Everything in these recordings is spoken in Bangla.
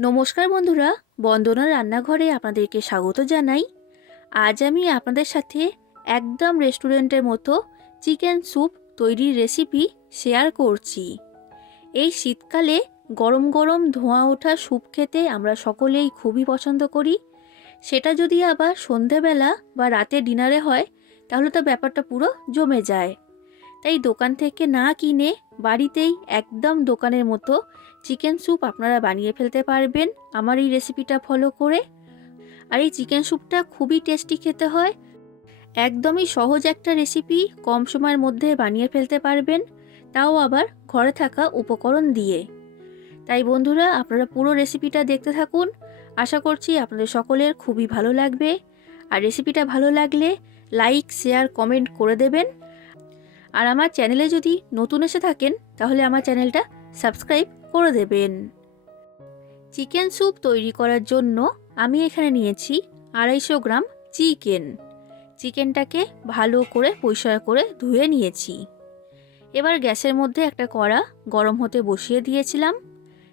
নমস্কার বন্ধুরা, বন্দনা রান্নাঘরে আপনাদেরকে স্বাগত জানাই। আজ আমি আপনাদের সাথে একদম রেস্টুরেন্টের মতো চিকেন স্যুপ তৈরির রেসিপি শেয়ার করছি। এই শীতকালে গরম গরম ধোঁয়া ওঠা স্যুপ খেতে আমরা সকলেই খুবই পছন্দ করি। সেটা যদি আবার সন্ধেবেলা বা রাতে ডিনারে হয় তাহলে তো ব্যাপারটা পুরো জমে যায়। তাই দোকান থেকে না কিনে বাড়িতেই একদম দোকানের মতো চিকেন স্যুপ আপনারা বানিয়ে ফেলতে পারবেন আমার এই রেসিপিটা ফলো করে। আর এই চিকেন স্যুপটা খুবই টেস্টি খেতে হয়, একদমই সহজ একটা রেসিপি, কম সময়ের মধ্যে বানিয়ে ফেলতে পারবেন, তাও আবার ঘরে থাকা উপকরণ দিয়ে। তাই বন্ধুরা, আপনারা পুরো রেসিপিটা দেখতে থাকুন। আশা করছি আপনাদের সকলের খুবই ভালো লাগবে। আর রেসিপিটা ভালো লাগলে লাইক, শেয়ার, কমেন্ট করে দেবেন। আর আমার চ্যানেলে যদি নতুন এসে থাকেন তাহলে আমার চ্যানেলটা সাবস্ক্রাইব করে দেবেন। চিকেন স্যুপ তৈরি করার জন্য আমি এখানে নিয়েছি 250 গ্রাম চিকেন। চিকেনটাকে ভালো করে পরিষ্কার করে ধুয়ে নিয়েছি। এবার গ্যাসের মধ্যে একটা কড়া গরম হতে বসিয়ে দিয়েছিলাম।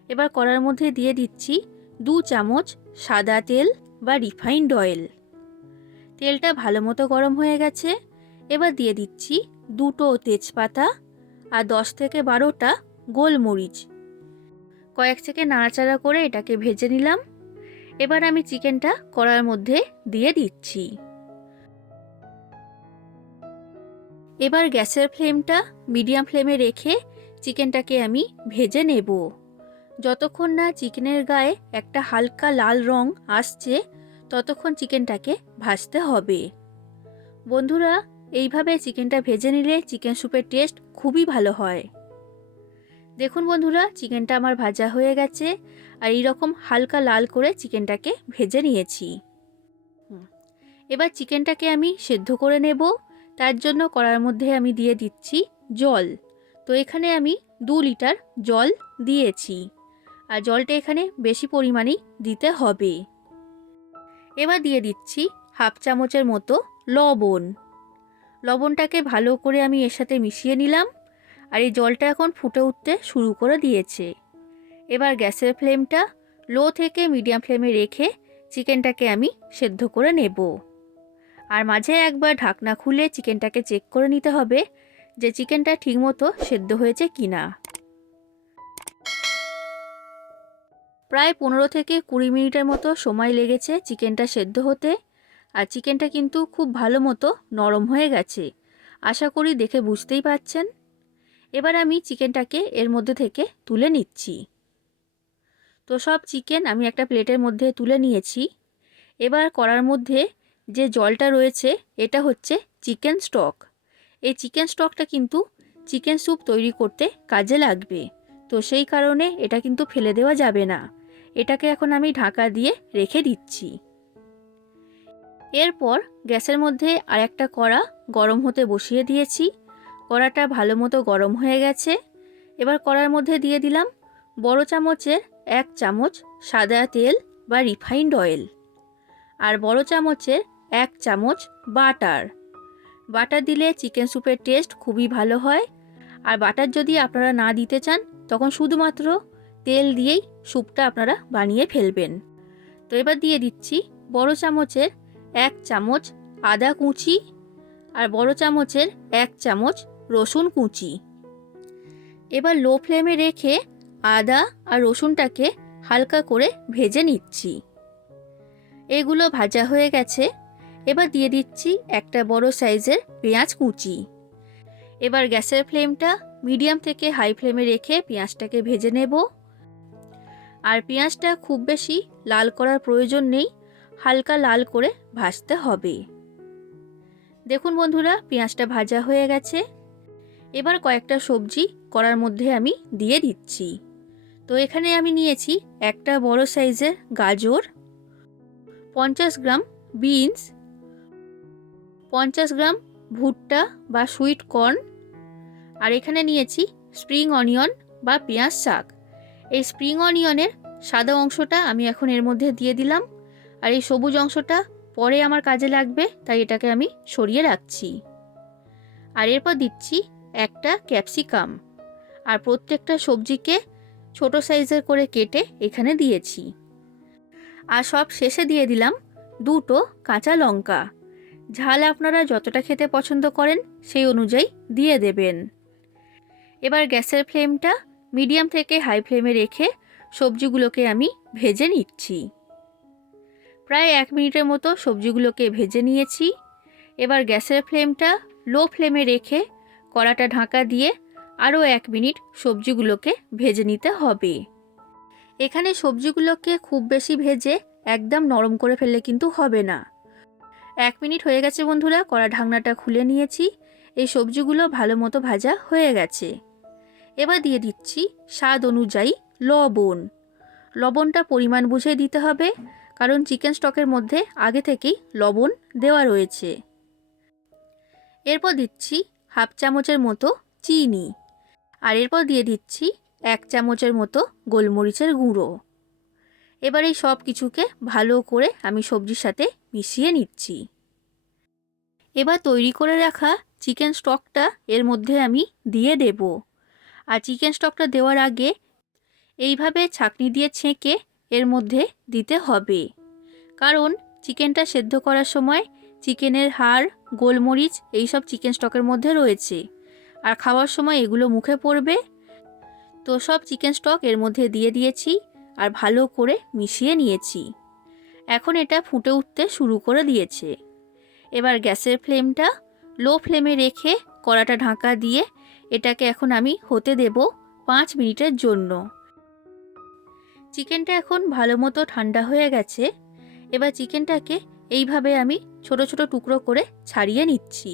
এবার কড়ার মধ্যে দিয়ে দিচ্ছি 2 চামচ সাদা তেল বা রিফাইন্ড অয়েল। তেলটা ভালো মতো গরম হয়ে গেছে। এবার দিয়ে দিচ্ছি 2টো তেজপাতা আর 10 থেকে 12টা গোলমরিচ। কয়েক সেকেন্ড নাড়াচাড়া করে এটাকে ভেজে নিলাম। এবার আমি চিকেনটা কড়ার মধ্যে দিয়ে দিচ্ছি। এবার গ্যাসের ফ্লেমটা মিডিয়াম ফ্লেমে রেখে চিকেনটাকে আমি ভেজে নেব। যতক্ষণ না চিকেনের গায়ে একটা হালকা লাল রং আসছে ততক্ষণ চিকেনটাকে ভাজতে হবে। বন্ধুরা, এইভাবে চিকেনটা ভেজে নিলে চিকেন স্যুপের টেস্ট খুবই ভালো হয়। দেখুন বন্ধুরা, চিকেনটা আমার ভাজা হয়ে গেছে আর এইরকম হালকা লাল করে চিকেনটাকে ভেজে নিয়েছি। এবার চিকেনটাকে আমি সেদ্ধ করে নেব। তার জন্য কড়ার মধ্যে আমি দিয়ে দিচ্ছি জল। তো এখানে আমি 2 লিটার জল দিয়েছি। আর জলটা এখানে বেশি পরিমাণেই দিতে হবে। এবার দিয়ে দিচ্ছি হাফ চামচের মতো লবণ। লবণটাকে ভালো করে আমি এর সাথে মিশিয়ে নিলাম। আর এই জলটা এখন ফুটে উঠতে শুরু করে দিয়েছে। এবার গ্যাসের ফ্লেমটা লো থেকে মিডিয়াম ফ্লেমে রেখে চিকেনটাকে আমি সেদ্ধ করে নেব। আর মাঝে একবার ঢাকনা খুলে চিকেনটাকে চেক করে নিতে হবে যে চিকেনটা ঠিকমতো সেদ্ধ হয়েছে কিনা। প্রায় 15 থেকে 20 মিনিটের মতো সময় লেগেছে চিকেনটা সেদ্ধ হতে। আর চিকেনটা কিন্তু খুব ভালো মতো নরম হয়ে গেছে, আশা করি দেখে বুঝতেই পারছেন। এবার আমি চিকেনটাকে এর মধ্যে থেকে তুলে নিচ্ছি। তো সব চিকেন আমি একটা প্লেটের মধ্যে তুলে নিয়েছি। এবার কড়ার মধ্যে যে জলটা রয়েছে এটা হচ্ছে চিকেন স্টক। এই চিকেন স্টকটা কিন্তু চিকেন স্যুপ তৈরি করতে কাজে লাগবে। তো সেই কারণে এটা কিন্তু ফেলে দেওয়া যাবে না। এটাকে এখন আমি ঢাকা দিয়ে রেখে দিচ্ছি। এরপর গ্যাসের মধ্যে আরেকটা কড়া গরম হতে বসিয়ে দিয়েছি। কড়াটা ভালো মতো গরম হয়ে গেছে। এবার কড়ার মধ্যে দিয়ে দিলাম বড় চামচের 1 চামচ সাদা তেল বা রিফাইন্ড অয়েল আর বড় চামচের 1 চামচ বাটার। বাটার দিলে চিকেন স্যুপের টেস্ট খুবই ভালো হয়। আর বাটার যদি আপনারা না দিতে চান তখন শুধুমাত্র তেল দিয়েই স্যুপটা আপনারা বানিয়ে ফেলবেন। তো এবার দিয়ে দিচ্ছি বড় চামচের 1 চামচ আদা কুচি আর বড় চামচের 1 চামচ রসুন কুচি। এবার লো ফ্লেমে রেখে আদা আর রসুনটাকে হালকা করে ভেজে নিচ্ছি। এগুলো ভাজা হয়ে গেছে। এবার দিয়ে দিচ্ছি একটা বড় সাইজের পেঁয়াজ কুচি। এবার গ্যাসের ফ্লেমটা মিডিয়াম থেকে হাই ফ্লেমে রেখে পেঁয়াজটাকে ভেজে নেব। আর পেঁয়াজটা খুব বেশি লাল করার প্রয়োজন নেই, হালকা লাল করে ভাজতে হবে। দেখুন বন্ধুরা, পেঁয়াজটা ভাজা হয়ে গেছে। এবার কয়েকটা সবজি কড়ার মধ্যে আমি দিয়ে দিচ্ছি। তো এখানে আমি নিয়েছি একটা বড় সাইজের গাজর, 50 গ্রাম বিনস, 50 গ্রাম ভুট্টা বা সুইট কর্ন, আর এখানে নিয়েছি স্প্রিং অনিয়ন বা পেঁয়াজ শাক। এই স্প্রিং অনিয়নের সাদা অংশটা আমি এখন এর মধ্যে দিয়ে দিলাম। আর এই সবুজ অংশটা পরে আমার কাজে লাগবে, তাই এটাকে আমি সরিয়ে রাখছি। আর এরপর দিচ্ছি একটা ক্যাপসিকাম। আর প্রত্যেকটা সবজিকে ছোট সাইজের করে কেটে এখানে দিয়েছি। আর সব শেষে দিয়ে দিলাম 2টো কাঁচা লঙ্কা। ঝাল আপনারা যতটা খেতে পছন্দ করেন সেই অনুযায়ী দিয়ে দেবেন। এবার গ্যাসের ফ্লেমটা মিডিয়াম থেকে হাই ফ্লেমে রেখে সবজিগুলোকে আমি ভেজে নিচ্ছি। প্রায় 1 মিনিটের মতো সবজিগুলোকে ভেজে নিয়েছি। এবার গ্যাসের ফ্লেমটা লো ফ্লেমে রেখে কড়াটা ঢাকা দিয়ে আরও 1 মিনিট সবজিগুলোকে ভেজে নিতে হবে। এখানে সবজিগুলোকে খুব বেশি ভেজে একদম নরম করে ফেললে কিন্তু হবে না। 1 মিনিট হয়ে গেছে বন্ধুরা, কড়া ঢাকনাটা খুলে নিয়েছি। এই সবজিগুলো ভালো মতো ভাজা হয়ে গেছে। এবার দিয়ে দিচ্ছি স্বাদ অনুযায়ী লবণ। লবণটা পরিমাণ বুঝে দিতে হবে, কারণ চিকেন স্টকের মধ্যে আগে থেকেই লবণ দেওয়া রয়েছে। এরপর দিচ্ছি 1/2 চামচের মতো চিনি। আর এরপর দিয়ে দিচ্ছি 1 চামচের মতো গোলমরিচের গুঁড়ো। এবার এই সব কিছুকে ভালো করে আমি সবজির সাথে মিশিয়ে নিচ্ছি। এবার তৈরি করে রাখা চিকেন স্টকটা এর মধ্যে আমি দিয়ে দেব। আর চিকেন স্টকটা দেওয়ার আগে এইভাবে ছাঁকনি দিয়ে ছেঁকে এর মধ্যে দিতে হবে, কারণ চিকেনটা সেদ্ধ করার সময় চিকেনের হাড়, গোলমরিচ এইসব চিকেন স্টকের মধ্যে রয়েছে, আর খাওয়ার সময় এগুলো মুখে পড়বে। তো সব চিকেন স্টক এর মধ্যে দিয়ে দিয়েছি আর ভালো করে মিশিয়ে নিয়েছি। এখন এটা ফুটে উঠতে শুরু করে দিয়েছে। এবার গ্যাসের ফ্লেমটা লো ফ্লেমে রেখে কড়াটা ঢাকা দিয়ে এটাকে এখন আমি হতে দেব 5 মিনিটের জন্য। চিকেনটা এখন ভালো মতো ঠান্ডা হয়ে গেছে। এবার চিকেনটাকে এইভাবে আমি ছোট ছোট টুকরো করে ছাড়িয়ে নিচ্ছি।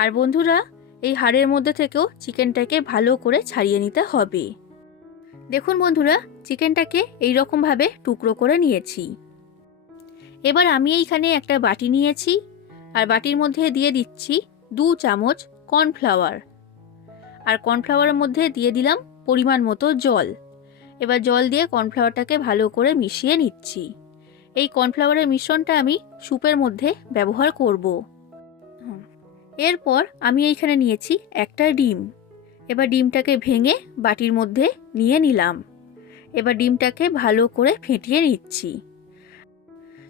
আর বন্ধুরা, এই হাড়ের মধ্যে থেকেও চিকেনটাকে ভালো করে ছাড়িয়ে নিতে হবে। দেখুন বন্ধুরা, চিকেনটাকে এই রকমভাবে টুকরো করে নিয়েছি। এবার আমি এইখানে একটা বাটি নিয়েছি, আর বাটির মধ্যে দিয়ে দিচ্ছি 2 চামচ কর্নফ্লাওয়ার। আর কর্নফ্লাওয়ারের মধ্যে দিয়ে দিলাম পরিমাণ মতো জল। এবার জল দিয়ে কর্নফ্লাওয়ারটাকে ভালো করে মিশিয়ে নিচ্ছি। এই কর্নফ্লাওয়ারের মিশ্রণটা আমি স্যুপের মধ্যে ব্যবহার করব। এরপর আমি এইখানে নিয়েছি একটা ডিম। এবার ডিমটাকে ভেঙে বাটির মধ্যে নিয়ে নিলাম। এবার ডিমটাকে ভালো করে ফেটিয়ে নিচ্ছি।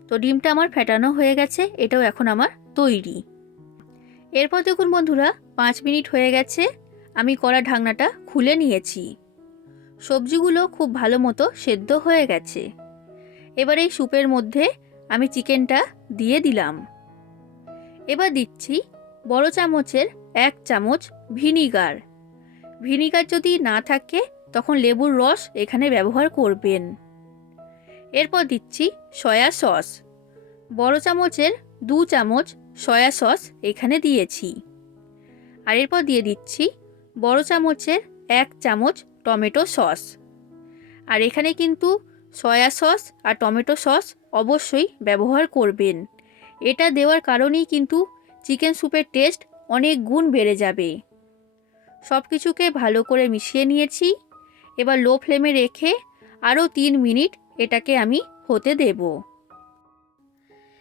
তো ডিমটা আমার ফেটানো হয়ে গেছে, এটাও এখন আমার তৈরি। এরপর দেখুন বন্ধুরা, 5 মিনিট হয়ে গেছে, আমি কড়া ঢাকনাটা খুলে নিয়েছি। সবজিগুলো খুব ভালো মতো সেদ্ধ হয়ে গেছে। এবার এই স্যুপের মধ্যে আমি চিকেনটা দিয়ে দিলাম। এবার দিচ্ছি বড় চামচের 1 চামচ ভিনিগার। ভিনিগার যদি না থাকে তখন লেবুর রস এখানে ব্যবহার করবেন। এরপর দিচ্ছি সয়া সস। বড় চামচের 2 চামচ সয়া সস এখানে দিয়েছি। আর এরপর দিয়ে দিচ্ছি বড় চামচের 1 চামচ টমেটো সস। আর এখানে কিন্তু সয়া সস আর টমেটো সস অবশ্যই ব্যবহার করবেন। এটা দেওয়ার কারণেই কিন্তু চিকেন স্যুপের টেস্ট অনেক গুণ বেড়ে যাবে। সব কিছুকে ভালো করে মিশিয়ে নিয়েছি। এবার লো ফ্লেমে রেখে আরও 3 মিনিট এটাকে আমি হতে দেব।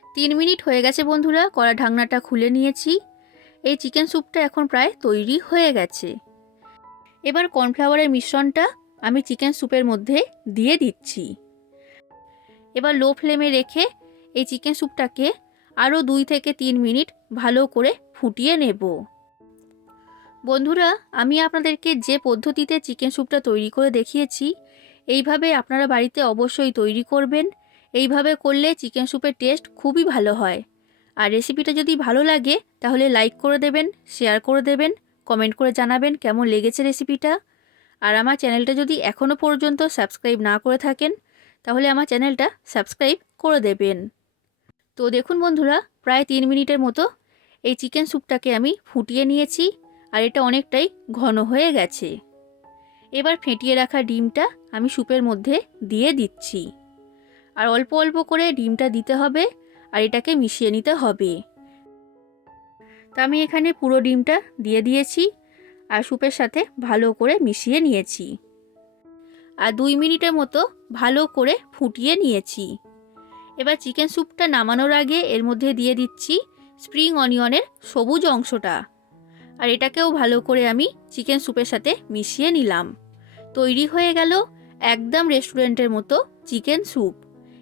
3 মিনিট হয়ে গেছে বন্ধুরা, কড়া ঢাকনাটা খুলে নিয়েছি। এই চিকেন স্যুপটা এখন প্রায় তৈরি হয়ে গেছে। এবার কর্নফ্লাওয়ারের মিশ্রণটা আমি চিকেন স্যুপের মধ্যে দিয়ে দিচ্ছি। এবার লো ফ্লেমে রেখে এই চিকেন স্যুপটাকে আরও 2 থেকে 3 মিনিট ভালো করে ফুটিয়ে নেব। বন্ধুরা, আমি আপনাদেরকে যে পদ্ধতিতে চিকেন স্যুপটা তৈরি করে দেখিয়েছি, এইভাবে আপনারা বাড়িতে অবশ্যই তৈরি করবেন। এইভাবে করলে চিকেন স্যুপের টেস্ট খুবই ভালো হয়। আর রেসিপিটা যদি ভালো লাগে তাহলে লাইক করে দেবেন, শেয়ার করে দেবেন, কমেন্ট করে জানাবেন কেমন লেগেছে রেসিপিটা। আর আমার চ্যানেলটা যদি এখনও পর্যন্ত সাবস্ক্রাইব না করে থাকেন তাহলে আমার চ্যানেলটা সাবস্ক্রাইব করে দেবেন। তো দেখুন বন্ধুরা, প্রায় 3 মিনিটের মতো এই চিকেন স্যুপটাকে আমি ফুটিয়ে নিয়েছি, আর এটা অনেকটাই ঘন হয়ে গেছে। এবার ফেটিয়ে রাখা ডিমটা আমি স্যুপের মধ্যে দিয়ে দিচ্ছি। আর অল্প অল্প করে ডিমটা দিতে হবে, আর এটাকে মিশিয়ে নিতে হবে। তো আমি এখানে পুরো ডিমটা দিয়ে দিয়েছি আর স্যুপের সাথে ভালো করে মিশিয়ে নিয়েছি। আর 2 মিনিটের মতো ভালো করে ফুটিয়ে নিয়েছি। এবার চিকেন স্যুপটা নামানোর আগে এর মধ্যে দিয়ে দিচ্ছি স্প্রিং অনিয়নের সবুজ অংশটা। আর এটাকেও ভালো করে আমি চিকেন স্যুপের সাথে মিশিয়ে নিলাম। তৈরি হয়ে গেল একদম রেস্টুরেন্টের মতো চিকেন স্যুপ।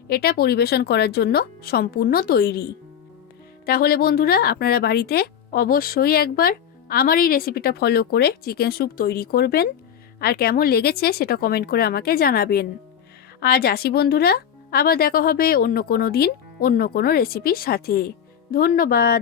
এটা পরিবেশন করার জন্য সম্পূর্ণ তৈরি। তাহলে বন্ধুরা, আপনারা বাড়িতে অবশ্যই একবার আমার এই রেসিপিটা ফলো করে চিকেন স্যুপ তৈরি করবেন, আর কেমন লেগেছে সেটা কমেন্ট করে আমাকে জানাবেন। আজ আসি বন্ধুরা, আবার দেখা হবে অন্য কোনো দিন অন্য কোনো রেসিপির সাথে। ধন্যবাদ।